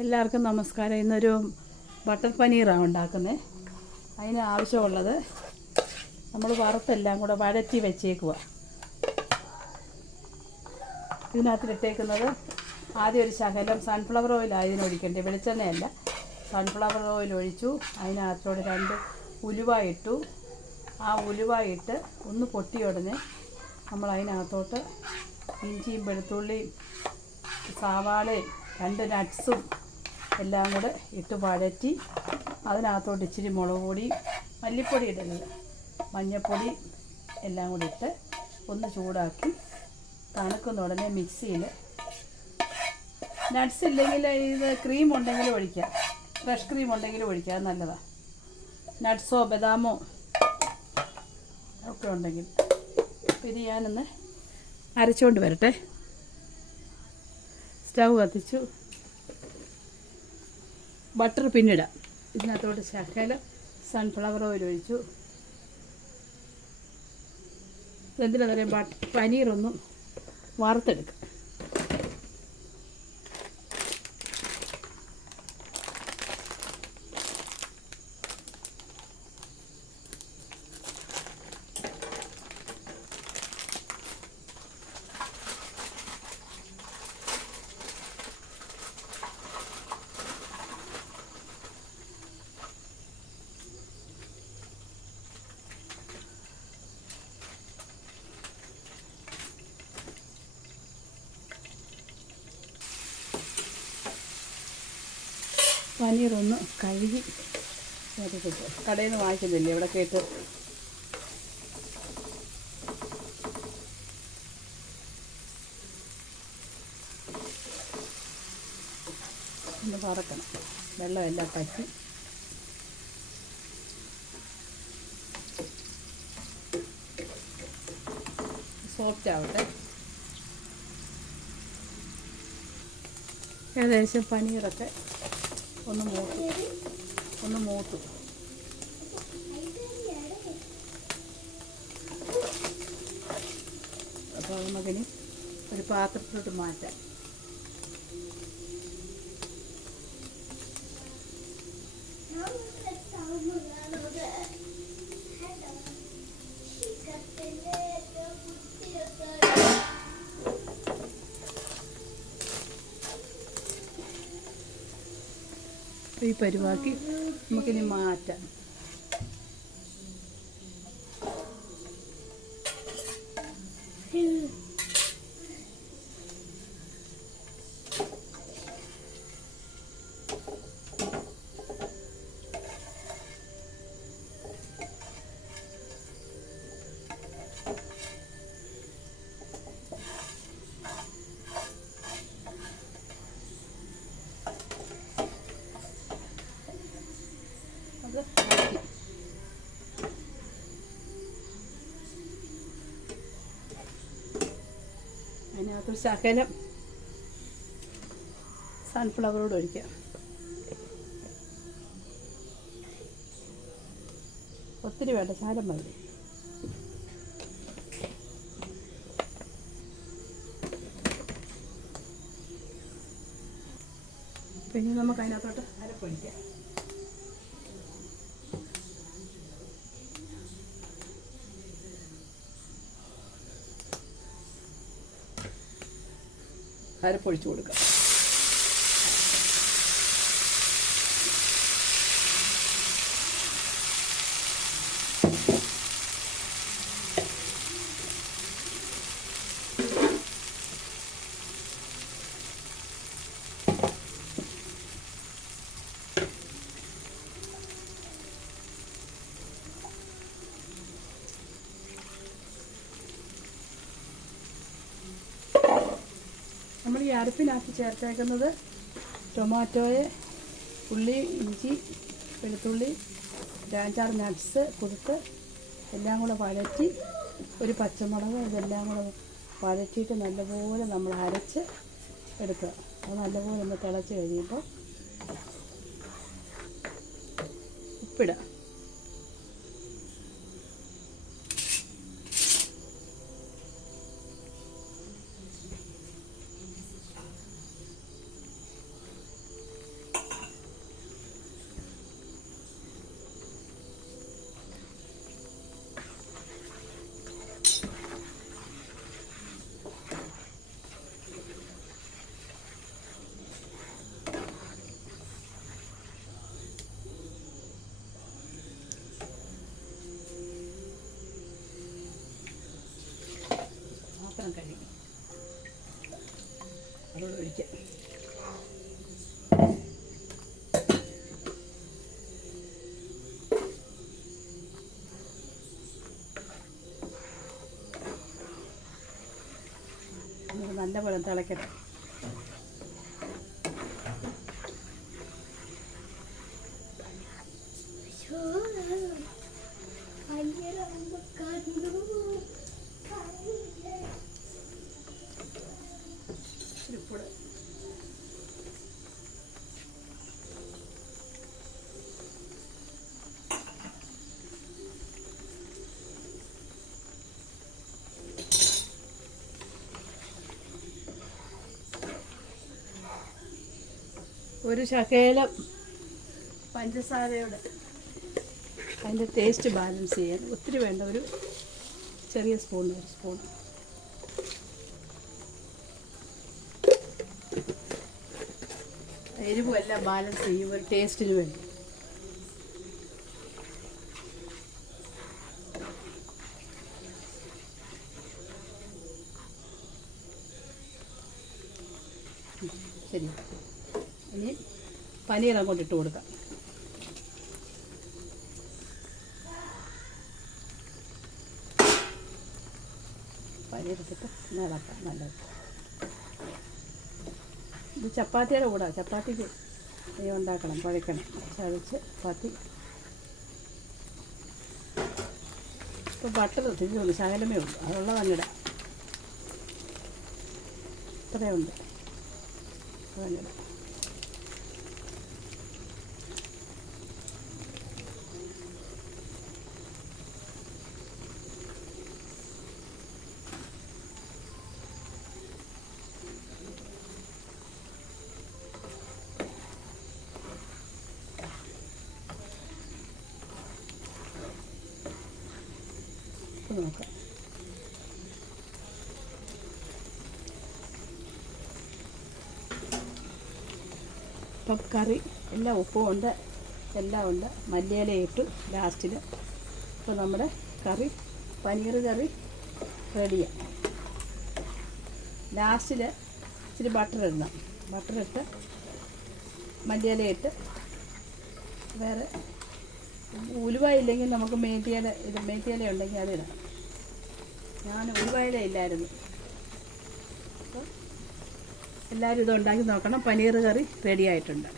എല്ലാവർക്കും നമസ്കാരം. ഇന്നൊരു ബട്ടർ പനീറാണ് ഉണ്ടാക്കുന്നത്. അതിന് ആവശ്യമുള്ളത് നമ്മൾ വറുത്തെല്ലാം കൂടെ വഴറ്റി വെച്ചേക്കുക. ഇതിനകത്തിലിട്ടേക്കുന്നത് ആദ്യം ഒരു ശകലം സൺഫ്ലവർ ഓയിൽ ഇതിനൊഴിക്കേണ്ടത്, വെളിച്ചെണ്ണയല്ല, സൺഫ്ലവർ ഓയിൽ ഒഴിച്ചു. അതിനകത്തോട് 2 ഉലുവ ഇട്ടു. ആ ഉലുവ ഇട്ട് ഒന്ന് പൊട്ടിയ ഉടനെ നമ്മൾ അതിനകത്തോട്ട് ഇഞ്ചിയും വെളുത്തുള്ളിയും സവാളയും 2 നട്ട്സും എല്ലാം കൂടെ ഇട്ട് വഴറ്റി അതിനകത്തോട്ട് ഇച്ചിരി മുളക് പൊടി, മല്ലിപ്പൊടി ഇടുന്നത്, മഞ്ഞൾപ്പൊടി എല്ലാം കൂടി ഇട്ട് ഒന്ന് ചൂടാക്കി തണുക്കുന്ന ഉടനെ മിക്സിയിൽ, നട്ട്സ് ഇല്ലെങ്കിൽ ഇത് ക്രീം ഉണ്ടെങ്കിൽ ഒഴിക്കാം, ഫ്രഷ് ക്രീം ഉണ്ടെങ്കിൽ ഒഴിക്കാം, അത് നല്ലതാണ്. നട്ട്സോ ബദാമോ ഒക്കെ ഉണ്ടെങ്കിൽ. ഇത് ഞാനൊന്ന് അരച്ചുകൊണ്ട് വരട്ടെ. സ്റ്റൗ കത്തിച്ചു. ബട്ടർ പിന്നിടാം. ഇതിനകത്തോട്ട് ശകലം സൺഫ്ലവർ ഓയിൽ ഒഴിച്ചു. എന്തിനാ പറയുക, പനീറൊന്നും വറുത്തെടുക്കുക. പനീറൊന്ന് കഴുകി കിട്ടും, കടയിൽ നിന്ന് വാങ്ങിക്കുന്നില്ലേ, ഇവിടെ കേട്ട് ഒന്ന് വറക്കണം. വെള്ളമെല്ലാം പറ്റി സോഫ്റ്റ് ആവട്ടെ. ഏകദേശം പനീറൊക്കെ ഒന്ന് മൂത്തു. അപ്പോൾ നമുക്കിനി ഒരു പാത്രത്തിലോട്ട് മാറ്റാം. ഈ പരിവാക്കി നമുക്കിനി മാറ്റാം. അതിനകത്ത് ശകലം സൺഫ്ലവറോട് ഒഴിക്കാം. ഒത്തിരി വേണ്ട, ശകലം മതി. പിന്നെ നമുക്ക് അതിനകത്തോട്ട് അരപ്പൊഴിക്കാം. അരപ്പൊഴിച്ച് കൊടുക്കാം. നമ്മൾ ഈ അരപ്പിനകത്ത് ചേർത്തേക്കുന്നത് ടൊമാറ്റോയെ, ഉള്ളി, ഇഞ്ചി, വെളുത്തുള്ളി, 5-6 നട്ട്സ് കൊടുത്ത് എല്ലാം കൂടെ വഴറ്റി, ഒരു പച്ചമുളക്, ഇതെല്ലാം കൂടെ വഴറ്റിയിട്ട് നല്ലപോലെ നമ്മൾ അരച്ച് എടുക്കുക. അത് നല്ലപോലെ ഒന്ന് തിളച്ച് കഴിയുമ്പോൾ ഉപ്പിടുക. നല്ലപോലെ തിളക്കട്ടെ. ഒരു ശകലം പഞ്ചസാരയോടെ അതിൻ്റെ ടേസ്റ്റ് ബാലൻസ് ചെയ്യാൻ ഒത്തിരി വേണ്ട, ഒരു ചെറിയ സ്പൂൺ, ഒരു സ്പൂൺ. എരിവും എല്ലാം ബാലൻസ് ചെയ്യും ഒരു ടേസ്റ്റിന് വേണ്ടി. ശരി, ഇനി പനീർ അങ്ങോട്ട് ഇട്ട് കൊടുക്കാം. പനീർ ഇട്ടിട്ട് ഇളക്കാം നല്ലത്. ഇത് ചപ്പാത്തിയുടെ കൂടെ, ചപ്പാത്തിക്ക് ഉണ്ടാക്കണം, കുഴക്കണം, ചതച്ച് ചപ്പാത്തി. ഇപ്പോൾ ബട്ടർ തിരിച്ചുള്ളൂ, ശകലമേ ഉള്ളൂ, അതുള്ള വന്നിടാം. ഇത്രയുണ്ട് വന്നിടാം. നോക്കാം. ഇപ്പം കറി എല്ലാം ഉപ്പും ഉണ്ട്, എല്ലാം ഉണ്ട്. മല്ലിയില ഇട്ടു ലാസ്റ്റിൽ. ഇപ്പോൾ നമ്മുടെ കറി, പനീർ കറി റെഡിയാണ്. ലാസ്റ്റിൽ ഇച്ചിരി ബട്ടർ ഇടണം. ബട്ടറിട്ട് മല്ലിയില ഇട്ട്, വേറെ ഉലുവ ഇല്ലെങ്കിൽ നമുക്ക് മേത്തിയില, ഇത് മേത്തിയില ഉണ്ടെങ്കിൽ അതിടാം. ഞാൻ ഉലുവയില ഇല്ലായിരുന്നു. അപ്പോൾ എല്ലാവരും ഇത് ഉണ്ടാക്കി നോക്കണം. പനീർ കറി റെഡി ആയിട്ടുണ്ട്.